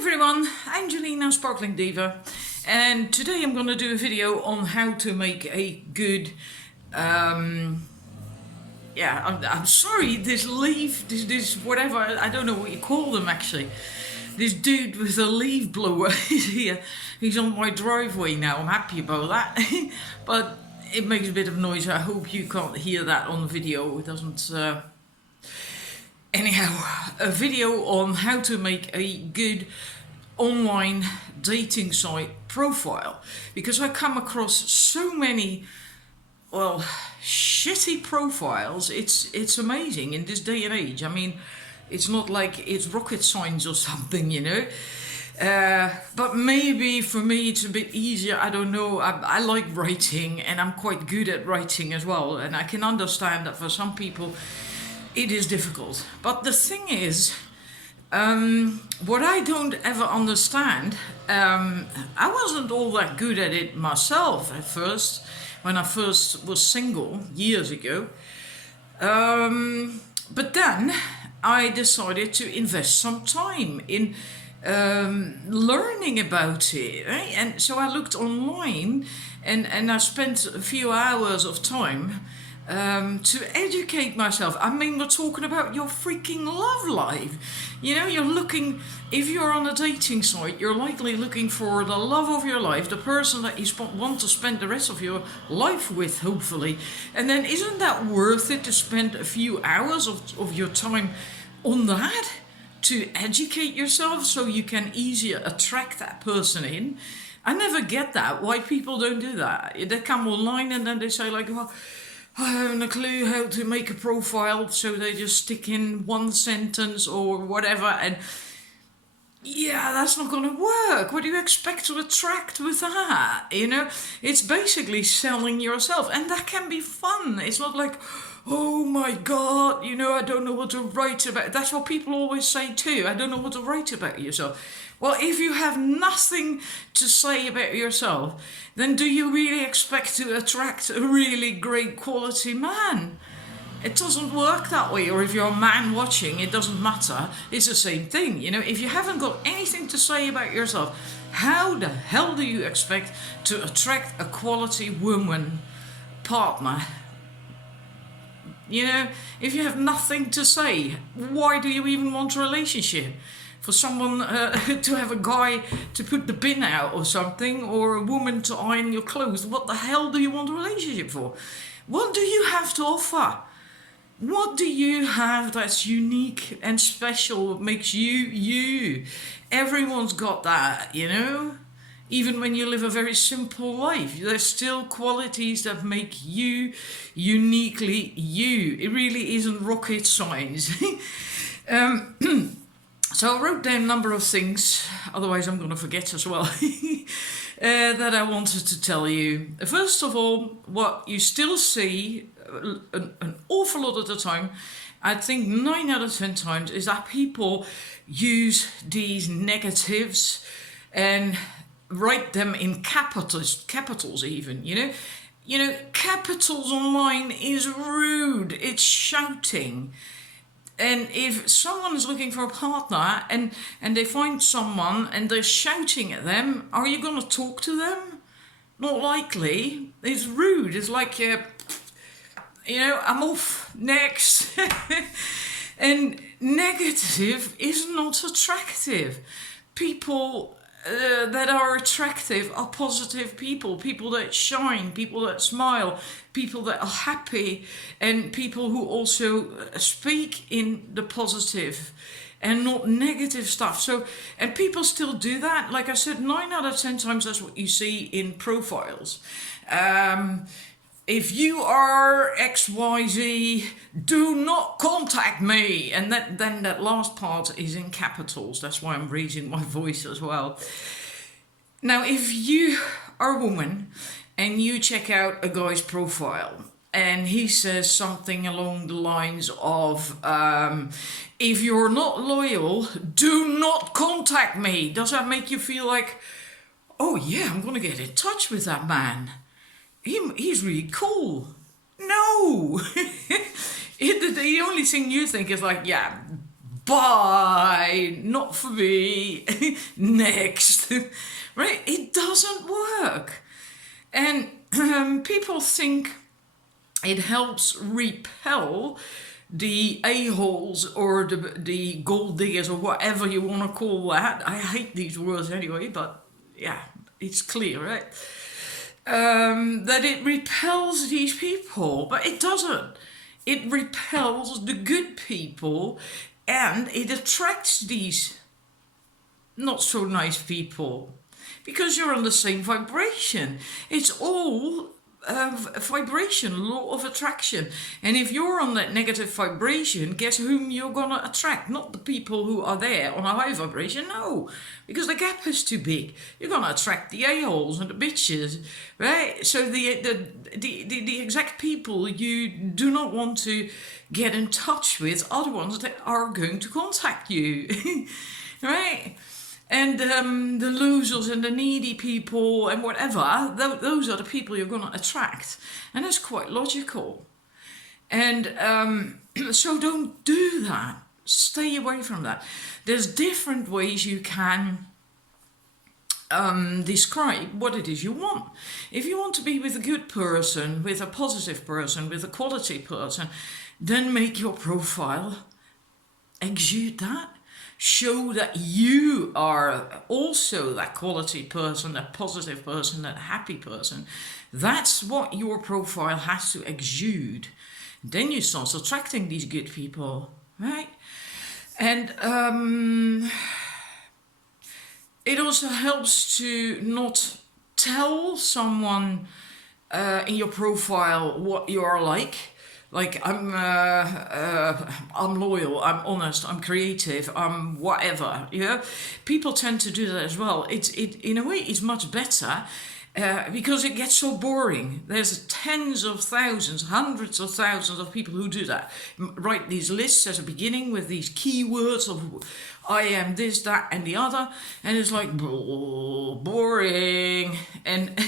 everyone, Angelina Sparkling Diva, and today I'm going to do a video on how to make a good, I'm sorry, this leaf, this whatever, I don't know what you call them actually. This dude with a leaf blower is here. He's on my driveway now, I'm happy about that, but it makes a bit of noise. I hope you can't hear that on the video. It doesn't... Anyhow, a video on how to make a good online dating site profile, because I come across so many, well, shitty profiles. It's amazing in this day and age. I mean, it's not like it's rocket science or something, you know. But maybe for me it's a bit easier. I don't know. I like writing and I'm quite good at writing as well, and I can understand that for some people it is difficult. But the thing is, what I don't ever understand, I wasn't all that good at it myself at first, when I first was single years ago. But then I decided to invest some time in learning about it, right? And so I looked online and I spent a few hours of time to educate myself. I mean, we're talking about your freaking love life. You know, you're looking, if you're on a dating site, you're likely looking for the love of your life, the person that you want to spend the rest of your life with, hopefully. And then isn't that worth it to spend a few hours of your time on that? To educate yourself so you can easier attract that person in? I never get that, why people don't do that. They come online and then they say like, well, I haven't a clue how to make a profile, so they just stick in one sentence or whatever, and yeah, that's not going to work. What do you expect to attract with that? You know, it's basically selling yourself, and that can be fun. It's not like, oh my God, you know, I don't know what to write about. That's what people always say too. I don't know what to write about yourself. Well, if you have nothing to say about yourself, then do you really expect to attract a really great quality man? It doesn't work that way. Or if you're a man watching, it doesn't matter. It's the same thing. You know, if you haven't got anything to say about yourself, how the hell do you expect to attract a quality woman partner? You know, if you have nothing to say, why do you even want a relationship? For someone to have a guy to put the bin out or something, or a woman to iron your clothes, what the hell do you want a relationship for? What do you have to offer? What do you have that's unique and special, makes you you? Everyone's got that, you know? Even when you live a very simple life, there's still qualities that make you uniquely you. It really isn't rocket science. So I wrote down a number of things, otherwise I'm going to forget as well, that I wanted to tell you. First of all, what you still see an awful lot of the time, I think 9 out of 10 times, is that people use these negatives and write them in capitals even, you know. You know, capitals online is rude, it's shouting. And if someone is looking for a partner and they find someone and they're shouting at them, are you going to talk to them? Not likely. It's rude. It's like, you know, I'm off, next. And negative is not attractive. People that are attractive are positive people, people that shine, people that smile, people that are happy, and people who also speak in the positive and not negative stuff. So, and people still do that. Like I said, 9 out of 10 times that's what you see in profiles. If you are XYZ, do not contact me. And then that last part is in capitals. That's why I'm raising my voice as well. Now, if you are a woman and you check out a guy's profile and he says something along the lines of, if you're not loyal, do not contact me. Does that make you feel like, oh yeah, I'm going to get in touch with that man? He's really cool. No! The only thing you think is like, yeah, bye, not for me, next, right? It doesn't work. And people think it helps repel the a-holes or the gold diggers or whatever you want to call that. I hate these words anyway, but yeah, it's clear, right? That it repels these people, but it doesn't. It repels the good people and it attracts these not so nice people because you're on the same vibration. It's all vibration, law of attraction. And if you're on that negative vibration, guess whom you're gonna attract? Not the people who are there on a high vibration, no, because the gap is too big. You're gonna attract the a-holes and the bitches, right? So the exact people you do not want to get in touch with are the ones that are going to contact you, right? And the losers and the needy people and whatever, those are the people you're going to attract. And that's quite logical. And so don't do that. Stay away from that. There's different ways you can describe what it is you want. If you want to be with a good person, with a positive person, with a quality person, then make your profile exude that. Show that you are also that quality person, that positive person, that happy person. That's what your profile has to exude. Then you start attracting these good people, right? And it also helps to not tell someone in your profile what you are like. Like I'm loyal, I'm honest, I'm creative, I'm whatever. You know, people tend to do that as well. It in a way it's much better because it gets so boring. There's tens of thousands, hundreds of thousands of people who do that. Write these lists at the beginning with these keywords of I am this, that, and the other, and it's like boring and.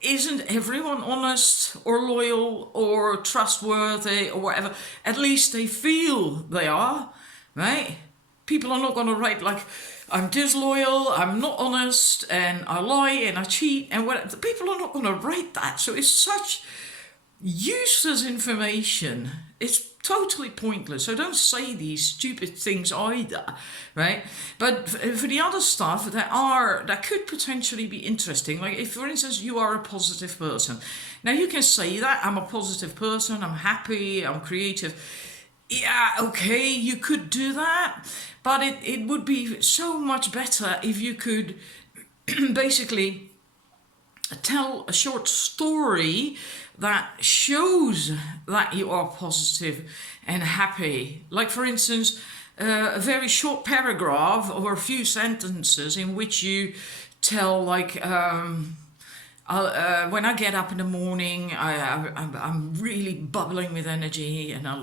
Isn't everyone honest or loyal or trustworthy or whatever? At least they feel they are, right? People are not going to write like, I'm disloyal, I'm not honest, and I lie and I cheat and whatever. People are not going to write that. So it's such useless information. It's totally pointless. So don't say these stupid things either, right? But for the other stuff that could potentially be interesting, like if, for instance, you are a positive person. Now you can say that I'm a positive person, I'm happy, I'm creative. Yeah, okay, you could do that, but it would be so much better if you could basically tell a short story that shows that you are positive and happy. Like, for instance, a very short paragraph or a few sentences in which you tell, like, when I get up in the morning, I'm really bubbling with energy, and I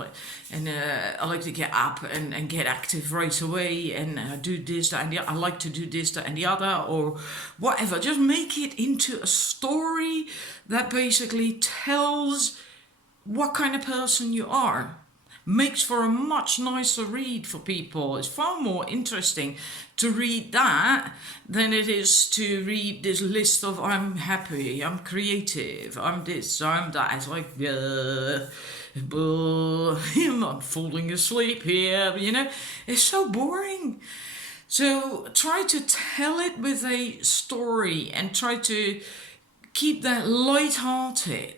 like to get up and get active right away, and do this, that, and the, I like to do this, that, and the other, or whatever. Just make it into a story that basically tells what kind of person you are. Makes for a much nicer read for people. It's far more interesting to read that than it is to read this list of I'm happy, I'm creative, I'm this, I'm that. It's like, I'm not falling asleep here, you know. It's so boring. So try to tell it with a story and try to keep that light-hearted.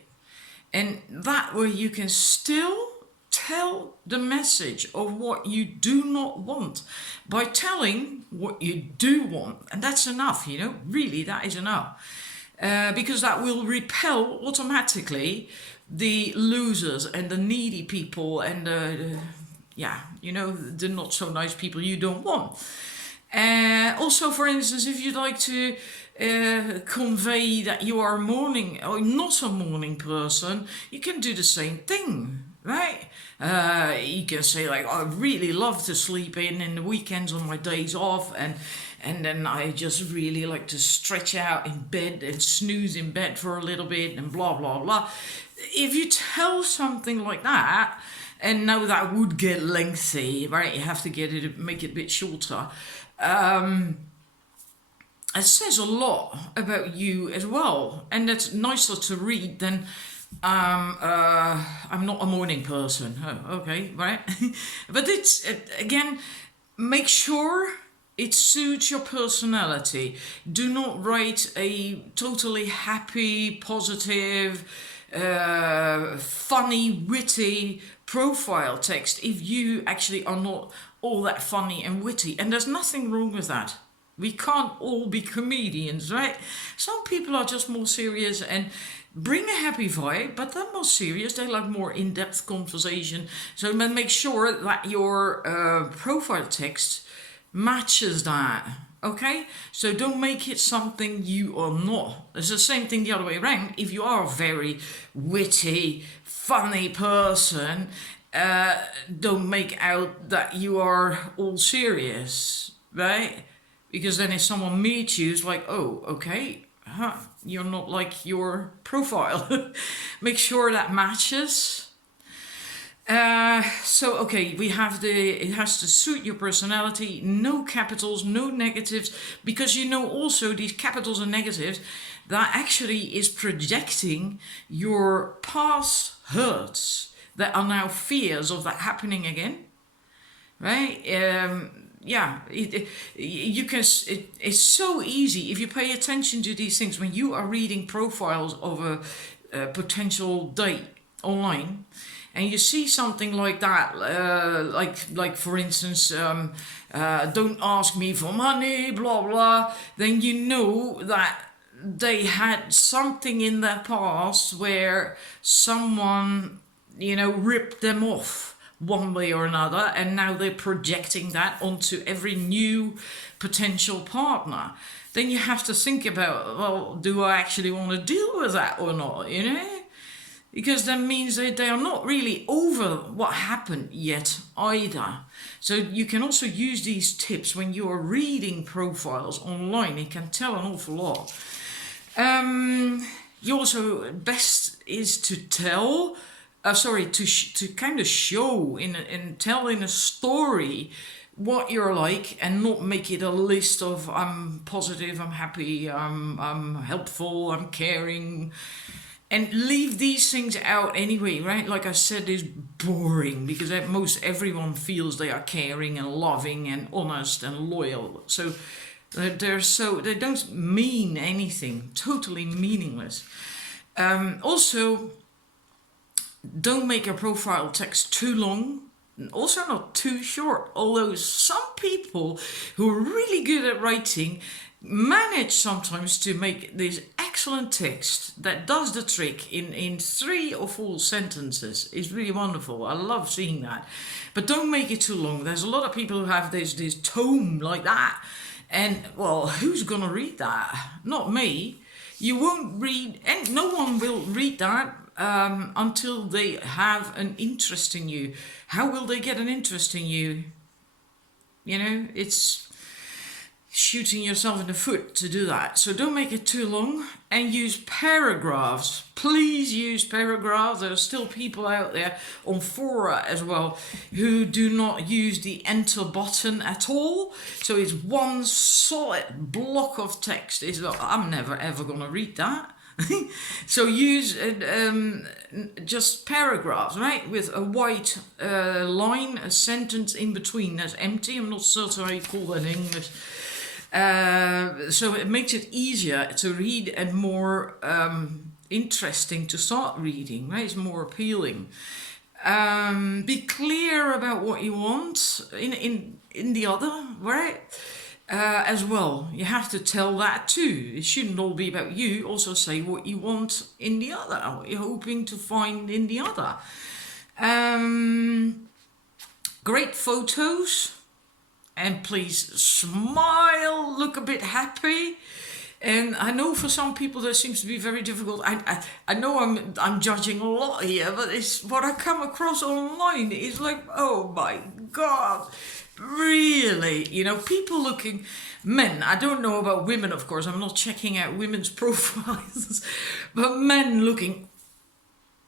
And that way you can still tell the message of what you do not want by telling what you do want. And that's enough, you know, really, that is enough. Because that will repel automatically the losers and the needy people and the not so nice people you don't want. Also, for instance, if you'd like to convey that you are a morning or not a morning person, you can do the same thing, right? You can say like, I really love to sleep in the weekends on my days off, and then I just really like to stretch out in bed and snooze in bed for a little bit and blah blah blah. If you tell something like that, And now that would get lengthy, right? You have to make it a bit shorter. It says a lot about you as well, and it's nicer to read than I'm not a morning person. Oh, okay, right? But again, make sure it suits your personality. Do not write a totally happy, positive, funny, witty profile text if you actually are not all that funny and witty. And there's nothing wrong with that. We can't all be comedians, right? Some people are just more serious and bring a happy vibe, but they're more serious. They like more in-depth conversation. So make sure that your profile text matches that. Okay? So don't make it something you are not. It's the same thing the other way around. If you are a very witty, funny person, don't make out that you are all serious, right? Because then if someone meets you, it's like, oh, okay, you're not like your profile. Make sure that matches. Okay, we have it has to suit your personality, no capitals, no negatives, because also these capitals and negatives, that actually is projecting your past hurts that are now fears of that happening again, right? It's so easy if you pay attention to these things when you are reading profiles of a potential date online, and you see something like that, like for instance, don't ask me for money, blah blah. Then you know that they had something in their past where someone ripped them off one way or another, and now they're projecting that onto every new potential partner. Then you have to think about, well, do I actually want to deal with that or not, Because that means that they are not really over what happened yet either. So you can also use these tips when you are reading profiles online. It can tell an awful lot. You also, best is to tell to kind of show and tell in a story what you're like, and not make it a list of I'm positive, I'm happy, I'm helpful, I'm caring, and leave these things out anyway, right? Like I said, is boring, because most everyone feels they are caring and loving and honest and loyal. So they don't mean anything, totally meaningless. Also, don't make a profile text too long, also not too short, although some people who are really good at writing manage sometimes to make this excellent text that does the trick in 3 or 4 sentences. It's really wonderful. I love seeing that. But don't make it too long. There's a lot of people who have this tome like that, and well, who's gonna read that? Not me. You won't read, and no one will read that until they have an interest in you. How will they get an interest in you? It's shooting yourself in the foot to do that. So don't make it too long, and use paragraphs. Please use paragraphs. There are still people out there on fora as well who do not use the enter button at all. So it's one solid block of text. I'm never ever going to read that. So use just paragraphs, right, with a white line, a sentence in between that's empty. I'm not certain how you call that in English. So it makes it easier to read and more interesting to start reading, right? It's more appealing. Be clear about what you want in the other, right? As well, you have to tell that too. It shouldn't all be about you. Also say what you want in the other, what you're hoping to find in the other. Great photos, and please smile, look a bit happy. And I know for some people that seems to be very difficult. I know I'm judging a lot here, but it's what I come across online is like, oh my God. Really, people looking, men, I don't know about women, of course, I'm not checking out women's profiles, but men looking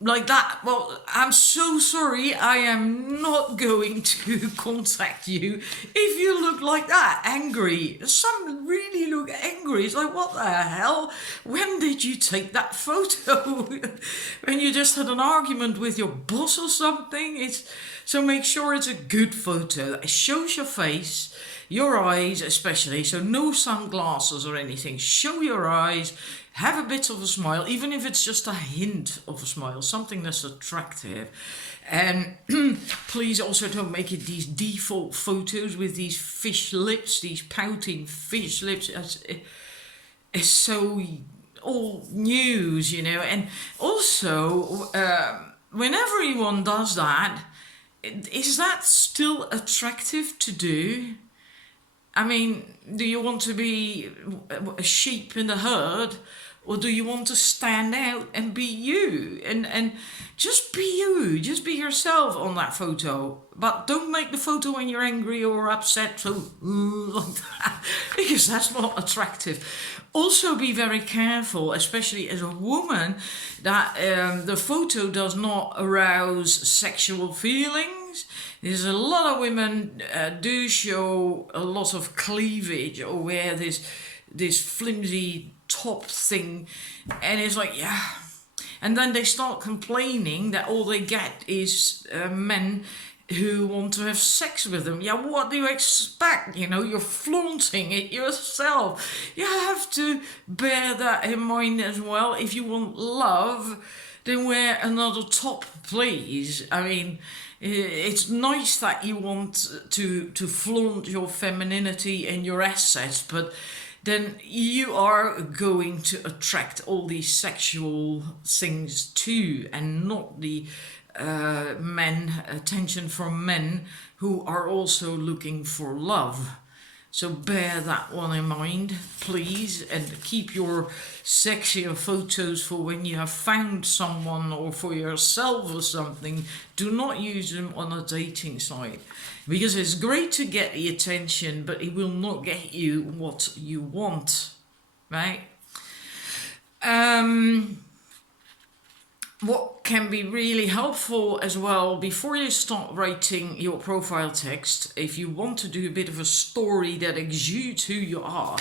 like that. Well, I'm so sorry. I am not going to contact you if you look like that, angry. Some really look angry. It's like, what the hell? When did you take that photo? When you just had an argument with your boss or something? So make sure it's a good photo. It shows your face, your eyes especially, so no sunglasses or anything. Show your eyes, have a bit of a smile, even if it's just a hint of a smile, something that's attractive. And please also don't make it these default photos with these fish lips, these pouting fish lips. It's so old news, you know. And also, when everyone does that, is that still attractive to do? I mean, do you want to be a sheep in the herd, or do you want to stand out and be you? And just be you, just be yourself on that photo. But don't make the photo when you're angry or upset, so like that, because that's not attractive. Also, be very careful, especially as a woman, that the photo does not arouse sexual feelings. There's a lot of women do show a lot of cleavage or wear this flimsy top thing, and it's like, yeah. And then they start complaining that all they get is men who want to have sex with them. Yeah, what do you expect? You know, you're flaunting it yourself. You have to bear that in mind as well. If you want love, then wear another top, please. I mean, it's nice that you want to flaunt your femininity and your assets, but then you are going to attract all these sexual things too, and not the attention from men who are also looking for love. So bear that one in mind, please, and keep your sexier photos for when you have found someone or for yourself or something. Do not use them on a dating site, because it's great to get the attention, but it will not get you what you want, right? What can be really helpful as well, before you start writing your profile text, if you want to do a bit of a story that exudes who you are,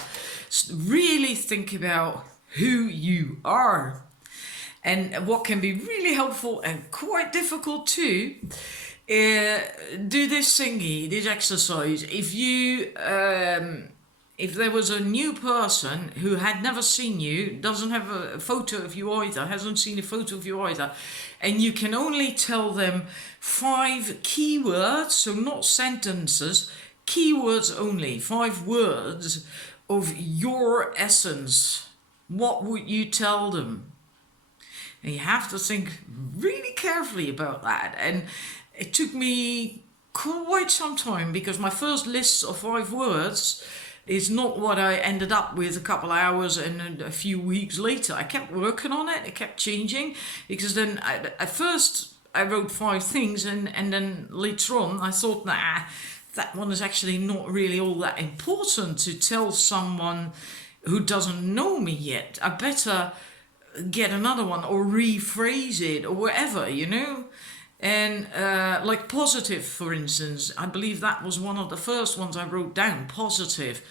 really think about who you are. And what can be really helpful and quite difficult too, do this thingy, this exercise. If there was a new person who had never seen you, doesn't have a photo of you either, hasn't seen a photo of you either, and you can only tell them 5 keywords, so not sentences, keywords only, 5 words of your essence, what would you tell them? And you have to think really carefully about that. And it took me quite some time, because my first list of 5 words is not what I ended up with a couple of hours and a few weeks later. I kept working on it, it kept changing, because then at first I wrote 5 things, and then later on I thought, nah, that one is actually not really all that important to tell someone who doesn't know me yet. I better get another one or rephrase it or whatever, you know. And like positive, for instance, I believe that was one of the first ones I wrote down, positive.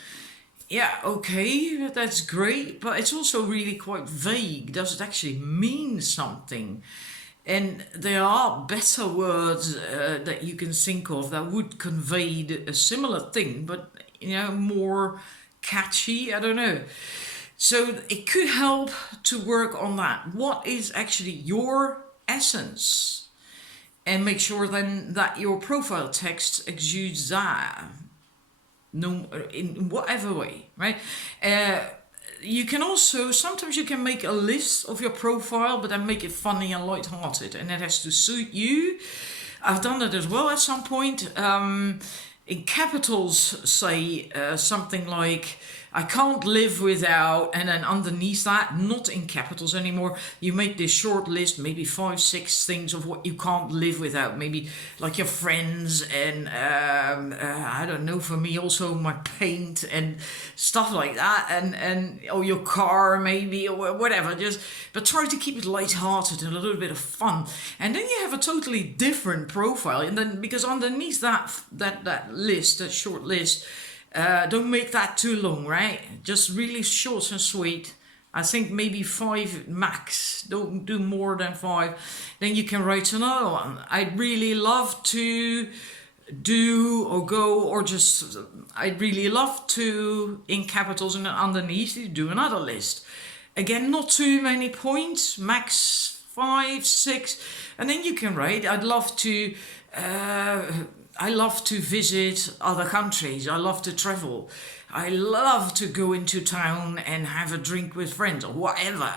Yeah, okay, that's great, but it's also really quite vague. Does it actually mean something? And there are better words that you can think of that would convey a similar thing, but, you know, more catchy, I don't know. So it could help to work on that. What is actually your essence? And make sure then that your profile text exudes that, no, in whatever way, right? You can also, sometimes you can make a list of your profile, but then make it funny and lighthearted, and it has to suit you. I've done that as well at some point. In capitals, say something like, I can't live without, and then underneath that, not in capitals anymore, you make this short list, maybe 5, 6 things of what you can't live without. Maybe like your friends and I don't know, for me also my paint and stuff like that, and or your car maybe, or whatever. Just but try to keep it light-hearted and a little bit of fun, and then you have a totally different profile. And then because underneath that list, that short list. Don't make that too long, right? Just really short and sweet. I think maybe 5 max. Don't do more than 5. Then you can write another one. I'd really love to do or go, or just I'd really love to, in capitals, and then underneath you do another list. Again, not too many points, max 5, 6, and then you can write I love to visit other countries. I love to travel. I love to go into town and have a drink with friends or whatever,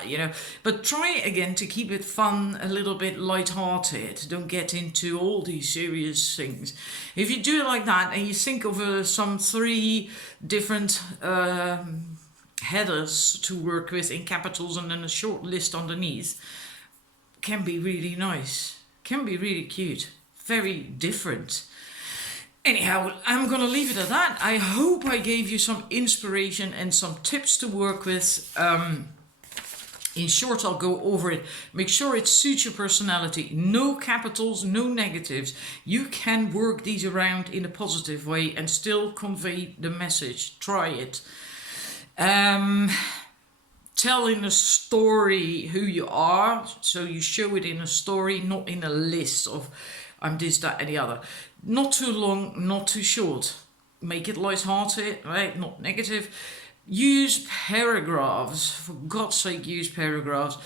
But try again to keep it fun, a little bit light-hearted. Don't get into all these serious things. If you do it like that and you think of some 3 different headers to work with in capitals and then a short list underneath, can be really nice. Can be really cute. Very different. Anyhow, I'm going to leave it at that. I hope I gave you some inspiration and some tips to work with. In short, I'll go over it. Make sure it suits your personality. No capitals, no negatives. You can work these around in a positive way and still convey the message. Try it. Tell in a story who you are. So you show it in a story, not in a list of I'm this, that, and the other. Not too long, not too short. Make it light-hearted, right? Not negative. Use paragraphs. For God's sake, use paragraphs.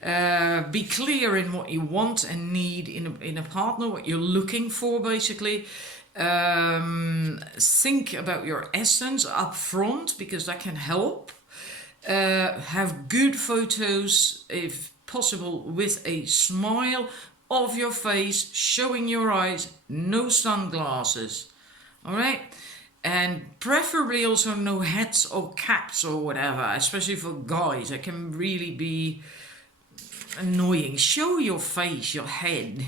Be clear in what you want and need in a partner, what you're looking for, basically. Think about your essence up front, because that can help. Have good photos, if possible, with a smile of your face, showing your eyes, no sunglasses. All right? And preferably also no hats or caps or whatever, especially for guys. That can really be annoying. Show your face, your head,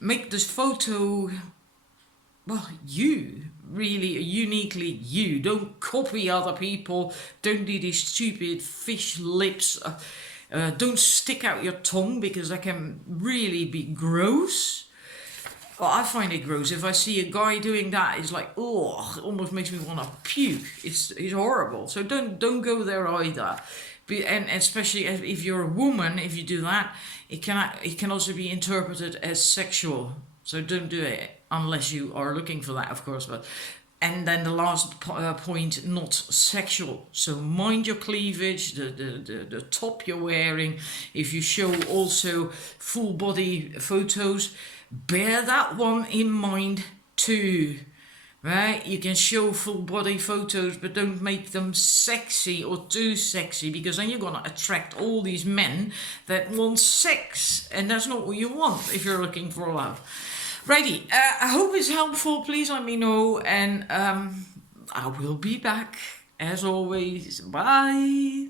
Make this photo, well, you. Really uniquely you. Don't copy other people. Don't do these stupid fish lips. Don't stick out your tongue, because that can really be gross. Well, I find it gross. If I see a guy doing that, it's like, oh, it almost makes me want to puke. It's horrible. So don't go there either. And especially if you're a woman, if you do that, it can also be interpreted as sexual. So don't do it unless you are looking for that, of course. And then the last point, not sexual. So mind your cleavage, the top you're wearing. If you show also full body photos, bear that one in mind too. Right? You can show full body photos, but don't make them sexy or too sexy, because then you're going to attract all these men that want sex. And that's not what you want if you're looking for love. Righty, I hope it's helpful. Please let me know, and I will be back as always. Bye.